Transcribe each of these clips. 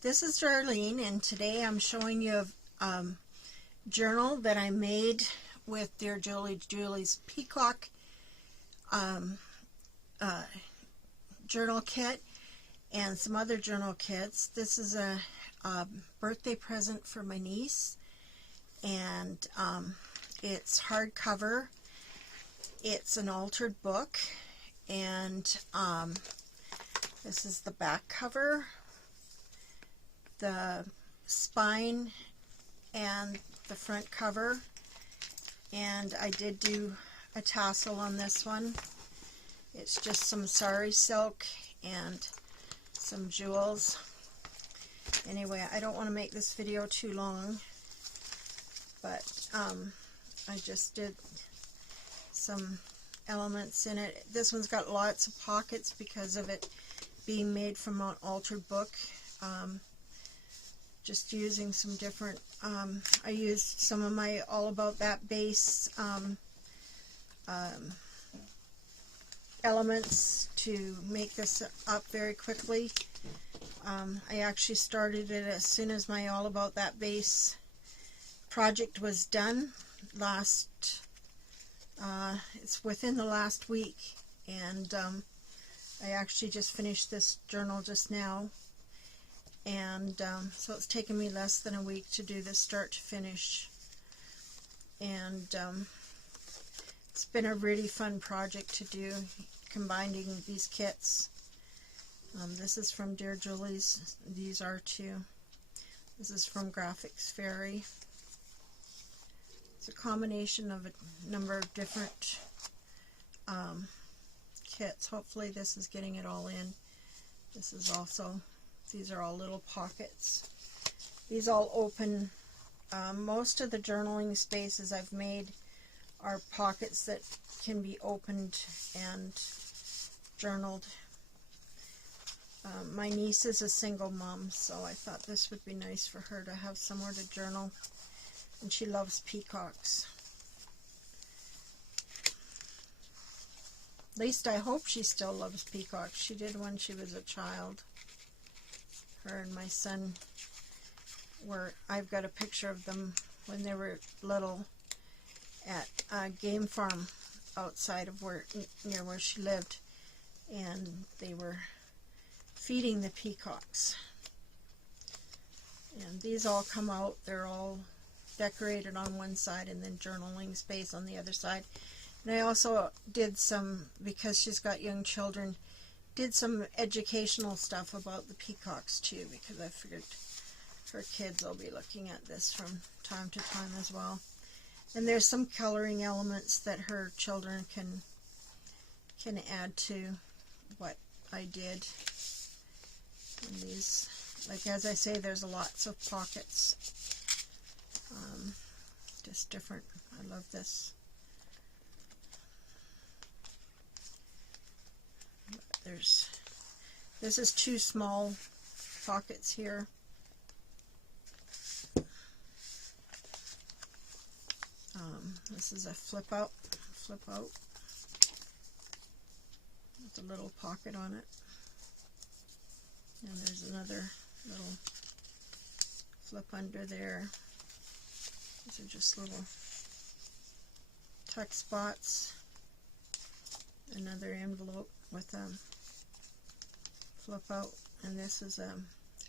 This is Darlene, and today I'm showing you a journal that I made with Dear Julie's Peacock journal kit and some other journal kits. This is a birthday present for my niece, and it's hardcover. It's an altered book, and this is the back cover, the spine, and the front cover. And I did do a tassel on this one. It's just some sari silk and some jewels. Anyway, I don't want to make this video too long, but I just did some elements in it. This one's got lots of pockets because of it being made from an altered book. Just using some different, I used some of my All About That base elements to make this up very quickly. I actually started it as soon as my All About That base project was done it's within the last week, and I actually just finished this journal just now. And so it's taken me less than a week to do this start to finish, and it's been a really fun project to do, combining these kits. This is from Dear Julie's. These are two. This is from Graphics Fairy. It's a combination of a number of different kits. Hopefully this is getting it all in. This is also, these are all little pockets. These all open. Most of the journaling spaces I've made are pockets that can be opened and journaled. My niece is a single mom, so I thought this would be nice for her to have somewhere to journal, and she loves peacocks. At least I hope she still loves peacocks. She did when she was a child. Her and my son I've got a picture of them when they were little at a game farm outside of near where she lived, and they were feeding the peacocks. And these all come out. They're all decorated on one side and then journaling space on the other side. And I also did some, because she's got young children, did some educational stuff about the peacocks too, because I figured her kids will be looking at this from time to time as well. And there's some coloring elements that her children can add to what I did. And these, like as I say, there's lots of pockets. Just different. I love this. This is two small pockets here. This is a flip out with a little pocket on it. And there's another little flip under there. These are just little tuck spots. Another envelope with a flip out, and this is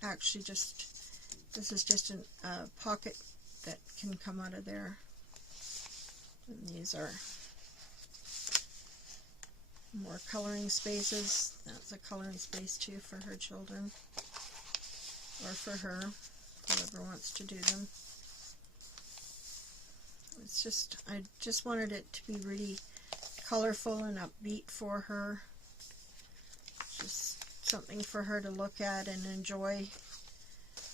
actually this is just a pocket that can come out of there. And these are more coloring spaces. That's a coloring space too for her children, or for her, whoever wants to do them. It's just, I just wanted it to be really colorful and upbeat for her. Just something for her to look at and enjoy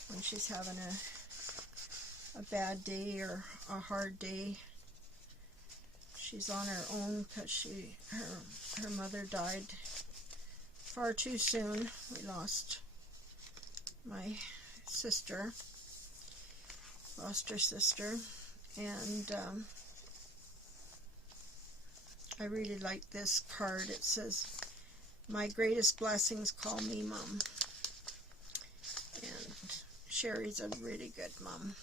when she's having a bad day or a hard day. She's on her own because her mother died far too soon. We lost my sister, foster sister, and I really like this card. It says, "My greatest blessings, call me Mom." And Sherry's a really good mom.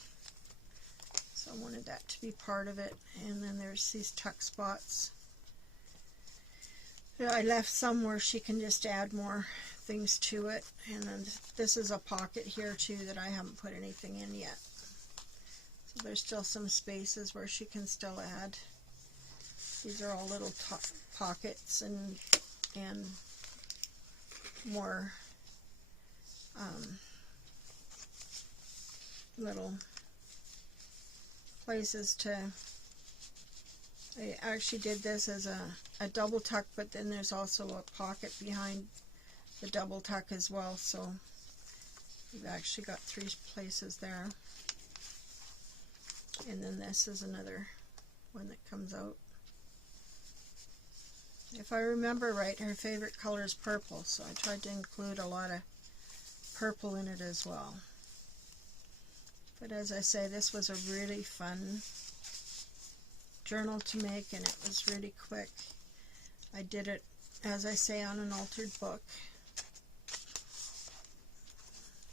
So I wanted that to be part of it. And then there's these tuck spots. I left some where she can just add more things to it. And then this is a pocket here too that I haven't put anything in yet. So there's still some spaces where she can still add. These are all little pockets and more little places to. I actually did this as a double tuck, but then there's also a pocket behind the double tuck as well, so we've actually got 3 places there. And then this is another one that comes out. If I remember right, her favorite color is purple, so I tried to include a lot of purple in it as well. But as I say, this was a really fun journal to make, and it was really quick. I did it, as I say, on an altered book.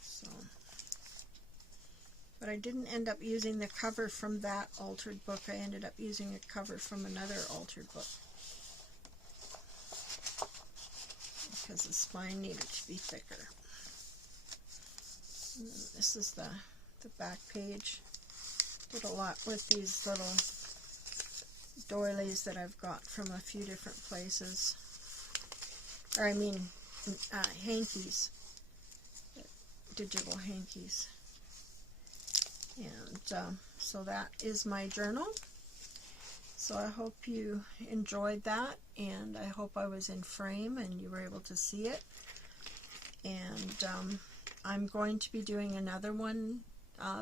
So, but I didn't end up using the cover from that altered book. I ended up using a cover from another altered book, because the spine needed to be thicker. And then this is the back page. Did a lot with these little doilies that I've got from a few different places. Or I mean, hankies. Digital hankies. And so that is my journal. So I hope you enjoyed that, and I hope I was in frame and you were able to see it. And I'm going to be doing another one.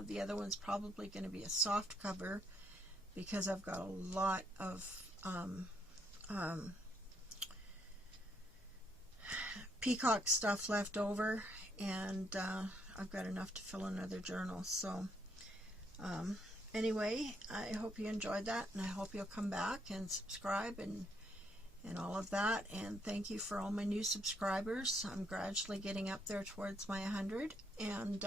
The other one's probably going to be a soft cover, because I've got a lot of Peacock stuff left over, and I've got enough to fill another journal. So anyway, I hope you enjoyed that, and I hope you'll come back and subscribe and all of that. And thank you for all my new subscribers. I'm gradually getting up there towards my 100, and